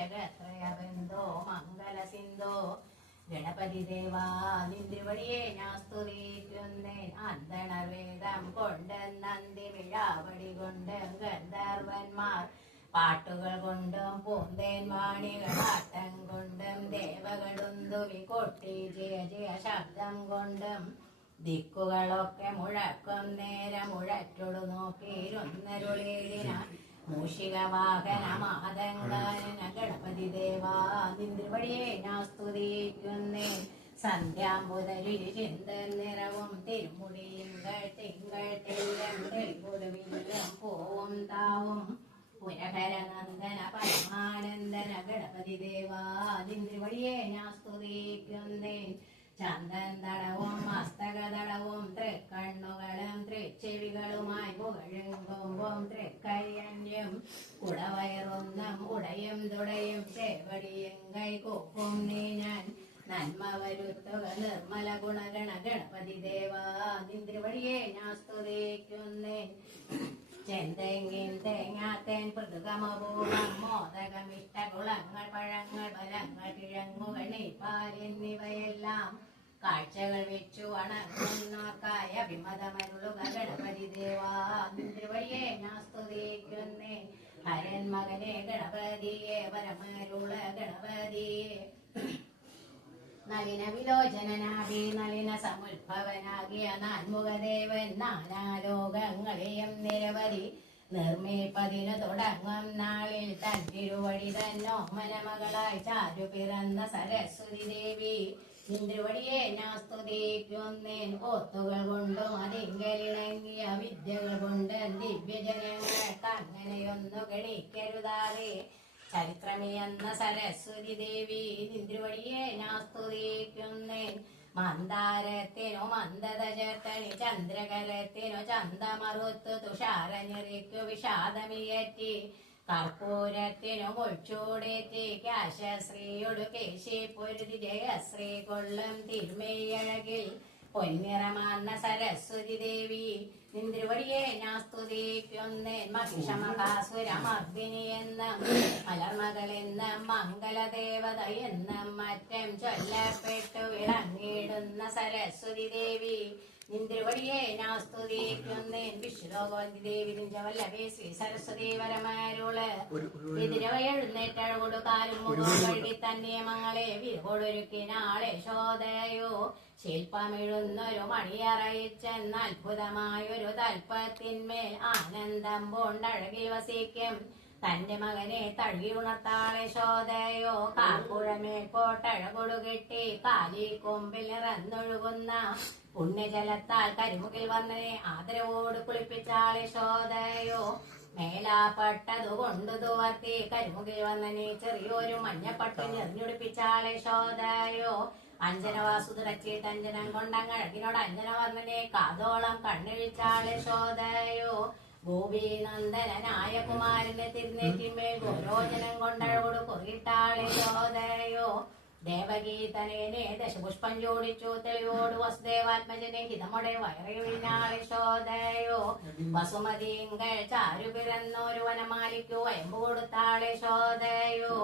ജഗത്രയബന്ധോ മംഗല സിന്ധോ ഗണപതി ദേവാ വഴിയെ ഞാൻ സ്തുതിക്കുന്നേൻ അന്തണവേദം കൊണ്ട് നന്ദി വിഴാവടി കൊണ്ട് ഗന്ധർവന്മാർ. പാട്ടുകൾ കൊണ്ടും പൂന്തേൻ വാണികളാട്ടം കൊണ്ടും ദേവകളുന്തുവി കൊട്ടി ജയ ജയ ശബ്ദം കൊണ്ടും ദിക്കുകളൊക്കെ മുഴക്കും നേരം മുഴറ്റൊടു നോക്കിയിരുന്നരുളേടിന മൂഷിക വാഹന മാതങ്കാനന ഗണപതി ദേവാ നിന്തിരുവഴിയെ ഞാൻ സ്തുതിക്കുന്നേ സന്ധ്യാമ്പുതലിൽ ചിന്തൻ നിറവും തിരുമുടിയുങ്കൾ തിങ്കൾ തെളിപൊടുവില്ലും പോവും താവും. പുരഹരനന്ദന പരമാനന്ദന ഗണപതി ദേവാ നിന്തിരുവഴിയെ ഞാൻ സ്തുതിക്കുന്നേ ചന്ദൻ തടവും മസ്തകതടവും തൃക്കണ്ണുകളും തൃച്ചെവികളുമായി പുകഴുങ്കുമ്പും തൃക്കയ്യന്യം കുടവയറൊന്നും ഉടയും തുടയും ചേവടിയും കൈകൊപ്പും നീ ഞാൻ. നന്മ വരുത്തുക നിർമ്മല ഗുണഗണ ഗണപതി ദേവാതിന്ദ്രിവഴിയെ ഞാൻ സ്തുതിക്കുന്നേ ചെന്തെങ്ങിൻ തേങ്ങാത്തേൻ പൃഥുകമപൂർണം മോദകമിഷ്ട കുളങ്ങൾ പഴങ്ങൾ ഫലങ്ങൾ കിഴങ്ങുകൾ പാൽ എന്നിവയെല്ലാം കാഴ്ചകൾ വെച്ചു വണങ്ങുന്നോർക്കായ വിമതമരുളുക ഗണപതി ദേവാ. നിന്തിരുവഴിയെ ഞാൻ സ്തുതിക്കുന്നേ. ഹരൻ മകനെ ഗണപതിയെ വരമരുള ഗണപതിയെ. നളിന വിലോചനനാഭി നളിന സമുദ്ഭവനാകിയ നാൻമുഖദേവൻ നാനാലോകങ്ങളെയും നിരവധി നിർമ്മിപ്പതിനു തുടങ്ങും. നാളിൽ തൻ തിരുവടി തന്നോ മനമകളായി ചാരു പിറന്ന സരസ്വതി ദേവി. ഇന്ദ്രുവടിയെ ഞാൻ സ്തുതിക്കുന്നേൻ. ഓത്തുകൾ കൊണ്ടും അതിങ്കലിണങ്ങിയ വിദ്യകൾ കൊണ്ട് ദിവ്യജനങ്ങളെ അങ്ങനെയൊന്നു ഗണിക്കരുതാതെ ചരിത്രമേ എന്ന സരസ്വതി ദേവി ഇന്ദ്രവടിയെ ഞാൻ സ്തുതിക്കുന്നേൻ. മന്ദാരത്തിനു മന്ദത ചേർത്തണി ചന്ദ്രകലത്തിനു ചന്തമറുത്തു തുഷാരഞ്ഞെറിക്കു വിഷാദമിയറ്റി. കർപ്പൂരത്തിനു മുൾച്ചൂടേറ്റി കാശശ്രീയൊടു കേശി പൊരുതി ജയശ്രീ കൊള്ളം തിരുമേയഴകിൽ. പൊന്നിറമാർന്ന സരസ്വതി ദേവി നിന്ദ്രിവടിയെ ഞാൻ സ്തുതിക്കൊന്ന്. മഹിഷമഹാസുരമർദ്ദിനി എന്നും മലർമകളെന്നും മംഗലദേവത എന്നും മറ്റും ചൊല്ലപ്പെട്ടു വിളങ്ങിടുന്ന സരസ്വതി ദേവി. നിന്ദ്രുവടിയെ ഞാൻ സ്തുതിക്കുന്നേൻ വിഷ്ണുഭഗവതി ദേവി നിഞ്ചവല്ലഭേ ശ്രീ സരസ്വതി വരമാരുൾ എതിരവയെഴുന്നേറ്റഴകൊടു കാലും മുഖം കഴുകി തന്നിയമങ്ങളെ വിരകൊടൊരുക്കിനാളെ ശോധയോ. ശില്പമിഴുന്നൊരു മണിയറയിച്ചെന്ന അത്ഭുതമായൊരു തൽപ്പത്തിന്മേൽ ആനന്ദം പോണ്ടഴകി വസിക്കും. തന്റെ മകനെ തഴുകി ഉണർത്താളെ ശോധയോ കാൽപ്പുഴമേൽ പോട്ടഴകൊടു കെട്ടി കാലി കൊമ്പിൽ റന്നൊഴുകുന്ന പുണ്യജലത്താൽ കരിമുകിൽ വന്നനെ ആദരവോട് കുളിപ്പിച്ചാളെ ശോധയോ? മേലാപ്പെട്ടതു കൊണ്ടു തുവർത്തി കരിമുകിൽ വന്നനെ ചെറിയൊരു മഞ്ഞപ്പട്ട് ഞെറിഞ്ഞുടിപ്പിച്ചാളെ ശോധയോ? അഞ്ജനവാസുതുടച്ചിട്ട് അഞ്ജനം കൊണ്ടങ്ങഴകിനോട് വന്നനെ കാതോളം കണ്ണിഴിച്ചാളെ ശോധയോ? ഗോപി നന്ദനായ കുമാരന്റെ തിരുനേറ്റിമേൽ ഗോരോചനം കൊണ്ടഴകൊടു കുറിയിട്ടാളെ ദേവഗീതനേനെ ദശപുഷ്പം ചോടിച്ചു തെളിവോട് വസുദേവാത്മജനെ ഹിതമുടെ വയറിവിനാളെ ശോധയോ? വസുമതിങ്കൾ ചാരു പിറന്നൊരു വനമാലിക്കു വയമ്പ് കൊടുത്താളെ ശോദയോ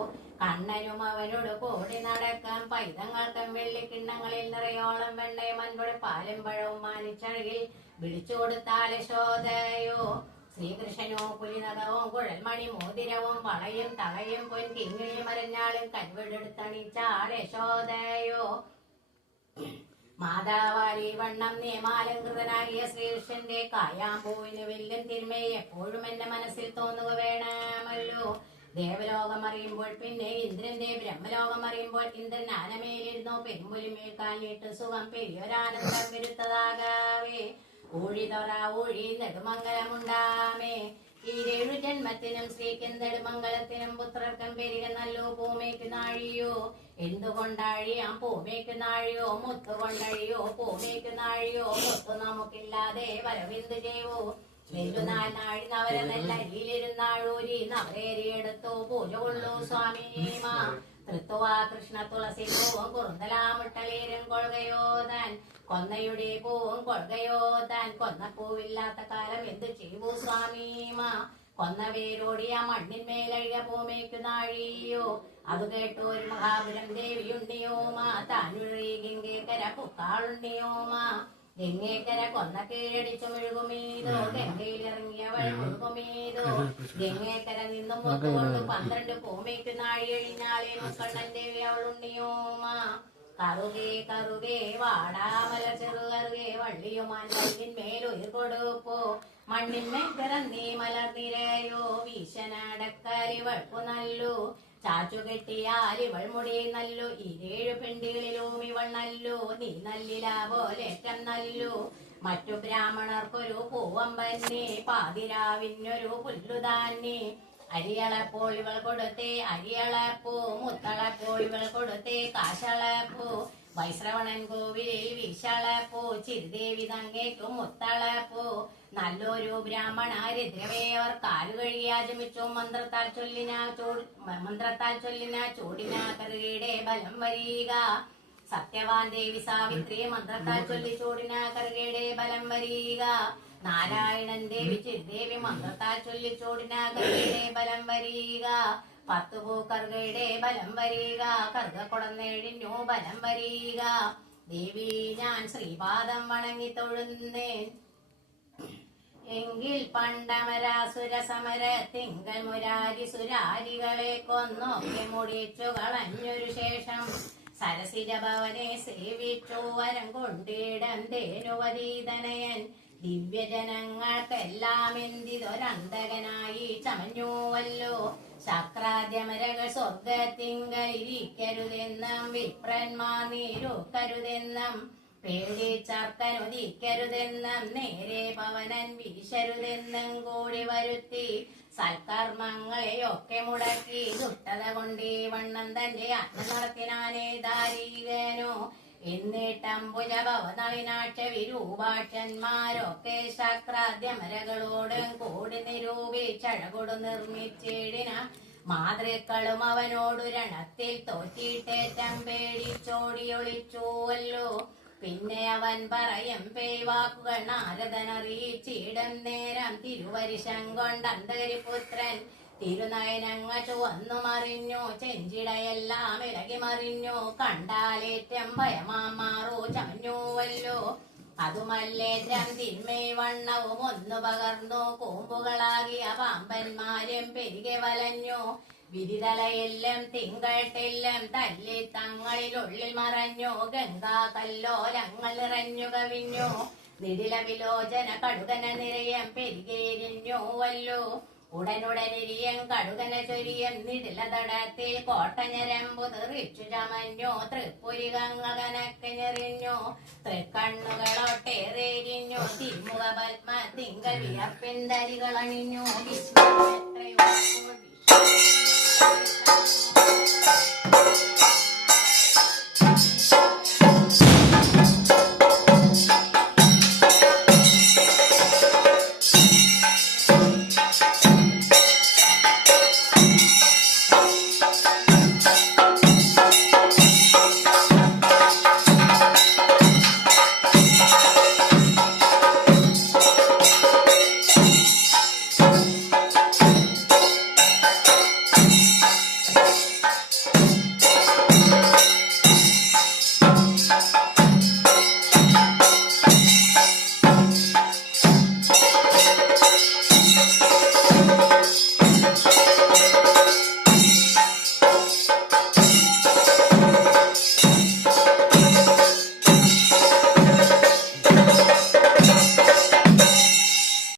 കണ്ണനും അവനോട് കൂടി നടക്കാൻ പൈതങ്ങൾക്കും വെള്ളിക്കിണ്ണങ്ങളിൽ നിറയോളം വെണ്ണയും അൻപുടെ പാലും പഴവും മാനിച്ചഴകിൽ വിളിച്ചു കൊടുത്താളെ ശോധയോ? ശ്രീകൃഷ്ണനോ പുലിനടവും കുഴൽമണി മോതിരവും വളയും തളയും പൊൻ കിങ്ങിണി മരഞ്ഞാളും കൽവെടുത്തണിച്ചാളെ ശോധയോ? മാതാവാരി വണ്ണം നിയമാലങ്കൃതനാകിയ ശ്രീകൃഷ്ണന്റെ കായാമ്പൂവിന് വില്ലും തിരുമേ എപ്പോഴും എന്റെ മനസ്സിൽ തോന്നുക വേണമല്ലോ. ദേവലോകം അറിയുമ്പോൾ പിന്നെ ഇന്ദ്രന്റെ ബ്രഹ്മലോകം അറിയുമ്പോൾ ഇന്ദ്രൻ ആനമേലിരുന്നു പെരുമ്പുലിമേൽ കാലിട്ട് സുഖം പെരിയൊരാനന്ദം വിരുത്തതാകാവേ. ഊഴി തൊറ ഊഴി നെടുമംഗലമുണ്ടാമേ ഈ ഏഴു ജന്മത്തിനും ശ്രീക്കും നെടുമംഗലത്തിനും പുത്രർക്കും പെരുക നല്ലോ പൂമേക്ക് നാഴിയോ. എന്തുകൊണ്ടഴിയാം പൂമേക്ക് നാഴിയോ? മുത്തുകൊണ്ടഴിയോ പൂമേക്ക് നാഴിയോ? മുത്തു നമുക്കില്ലാതെ വരവിന്തു ചെയ്വോ? വെല്ലുനാൾ നാഴി നവര നെല്ലരിയിലിരുന്നാഴൂരി നവരേരിയെടുത്തു. പൂജ കൊള്ളൂ സ്വാമിമാ തൃത്വ കൃഷ്ണ തുളസി പൂവും കുറുന്തലാമിട്ടളീരും കൊള്ളുകയോ താൻ കൊന്നയുടെ പൂവും കൊള്ളുകയോ താൻ കൊന്ന പൂവില്ലാത്ത കാലം എന്തു ചെയ്യൂ സ്വാമിമാ കൊന്നവേരോടിയ മണ്ണിന്മേലഴിക പൂമേക്കു നാഴിയോ? അത് കേട്ടു ഒരു മഹാപുരം ദേവിയുണ്ടിയോമാ താനുഴി ഗംഗേക്കര പുക്കാളുണ്ണിയോമാ ഗംഗേക്കര കൊന്ന കീഴടിച്ചു മുഴുകുമീതോ? ഗംഗയിലിറങ്ങിയവൾ മുഴുകുമീതോ ഗംഗേക്കര നിന്നും മുത്തുകൊണ്ട് പന്ത്രണ്ട് ഭൂമിക്ക് നാഴിയഴിഞ്ഞാളെ മുക്കണ്ണൻ ദേവി അവളുണ്ണിയോമാ കറുകേ കറുകേ വാടാമല ചെറുകറുകേ വള്ളിയുമാൻ മണ്ണിന്മേലുയർ കൊടുപ്പോ. മണ്ണിന്മേൽ പിറന്നീ മലർന്നിരയോ വീശനാടക്കരി വൾപ്പു നല്ലു. ചാച്ചു കെട്ടിയാൽ ഇവൾ മുടി നല്ലു. ഇരേഴു പെണ്ടികളിലും ഇവൾ നല്ലു. നീ നല്ലില പോലേറ്റം നല്ലു. മറ്റു ബ്രാഹ്മണർക്കൊരു പൂവമ്പന്നെ. പാതിരാവിനൊരു പുല്ലുതാന്നി. അരിയളപ്പോൾ ഇവൾ കൊടുത്തേ അരിയളപ്പൂ മുത്തളപ്പോൾ ഇവൾ കൊടുത്തേ കാശളപ്പൂ വൈശ്രവണൻ കോവിലിൽ വിശളപ്പൂ ചിരുദേവി തങ്ങേക്കും മുത്തളപ്പൂ. നല്ലൊരു ബ്രാഹ്മണ രുദ്രവേവർ കാലു കഴിയാചമിച്ചു മന്ത്രത്താൽ ചൊല്ലിന മന്ത്രത്താൽ ചൊല്ലിന ചൂടിന കറുകയുടെ ബലം വരിക. സത്യവാൻ ദേവി സാവിത്രി മന്ത്രത്താൽ ചൊല്ലി ചോടിനാ കറുകയുടെ ബലം വരിക. നാരായണൻ ദേവി ചിരുദേവി മന്ത്രത്താൽ ചൊല്ലി ചോടിന കറുകയുടെ ബലം വരിക. പത്തു പൂക്കറുകയുടെ ബലം വരിക. കറുക കൊടന്നേഴിഞ്ഞു ബലം വരിക. ദേവി ഞാൻ ശ്രീപാദം വണങ്ങി തൊഴുന്നേൻ. എങ്കിൽ പണ്ടമരാസുര സമര തിങ്കൾ മുരാരി സുരാരികളെ കൊന്നൊക്കെ മുടിച്ചു കളഞ്ഞൊരു ശേഷം സരസിജ ഭവനെ സേവിച്ചു. വരം കൊണ്ടിടം തേനുവതീതനയൻ ദിവ്യജനങ്ങൾക്കെല്ലാം എന്തിതൊരന്തകനായി ചമഞ്ഞുവല്ലോ. ശക്രാദ്യമരകൾ സ്വർഗത്തിങ്കലിരിക്കരുതെന്നും വിപ്രന്മാർ നീരുക്കരുതെന്നും പേടിച്ചർക്കനുദിക്കരുതെന്നും നേരെ പവനൻ വീശരുതെന്നും കൂടി വരുത്തി സൽക്കർമ്മങ്ങളെയൊക്കെ മുടക്കി ദുഷ്ടത കൊണ്ടേ വണ്ണം തന്റെ അന്ന നടത്തിനാനേ ദാരീകനോ. എന്നിട്ടംബുജ ഭവനളിനാക്ഷ വിരൂപാക്ഷന്മാരൊക്കെ ശക്രാദ്യമരകളോടും കൂടി നിരൂപിച്ചഴകൊടു നിർമ്മിച്ചിടിന. മാതൃക്കളും അവനോടു രണത്തിൽ തോറ്റിട്ടേറ്റം പേടിച്ചോടിയൊളിച്ചുവല്ലോ. പിന്നെ അവൻ പറയും പേവാക്കുകൾ നാരദനറിയിച്ചിടം നേരം തിരുവരിശം കൊണ്ടന്തകരിപുത്രൻ തിരുനയനങ്ങ ചുവന്നു മറിഞ്ഞു ചെഞ്ചിടയെല്ലാം ഇളകി മറിഞ്ഞു. കണ്ടാലേറ്റം ഭയമാറു ചമഞ്ഞുവല്ലോ. അതുമല്ലേറ്റം തിന്മേ വണ്ണവും ഒന്നു പകർന്നു. കൂമ്പുകളാകിയ പാമ്പന്മാരും പെരികെ വലഞ്ഞു. വിരിതലയെല്ലാം തിങ്കട്ടെല്ലാം തല്ലി തങ്ങളിലുള്ളിൽ മറഞ്ഞു. ഗംഗാ കല്ലോലങ്ങൾ നിറഞ്ഞു കവിഞ്ഞു. നിടില വിലോചന കടുകന നിരയം പെരുകേരിഞ്ഞു വല്ലോ ഉടനുടനിരിയൻ കടുകന ചൊരിയൻ നിടിലതടത്തിൽ കോട്ടഞ്ഞരമ്പുതറിച്ചുചമഞ്ഞോ തൃപ്പുരികങ്ങകനക്കഞ്ഞെറിഞ്ഞോ തൃക്കണ്ണുകളോട്ടേറേരിഞ്ഞോ തിരുമുഖ പത്മ തിങ്കൾ വിയപ്പിന്തരികളണിഞ്ഞോ വിശ്വ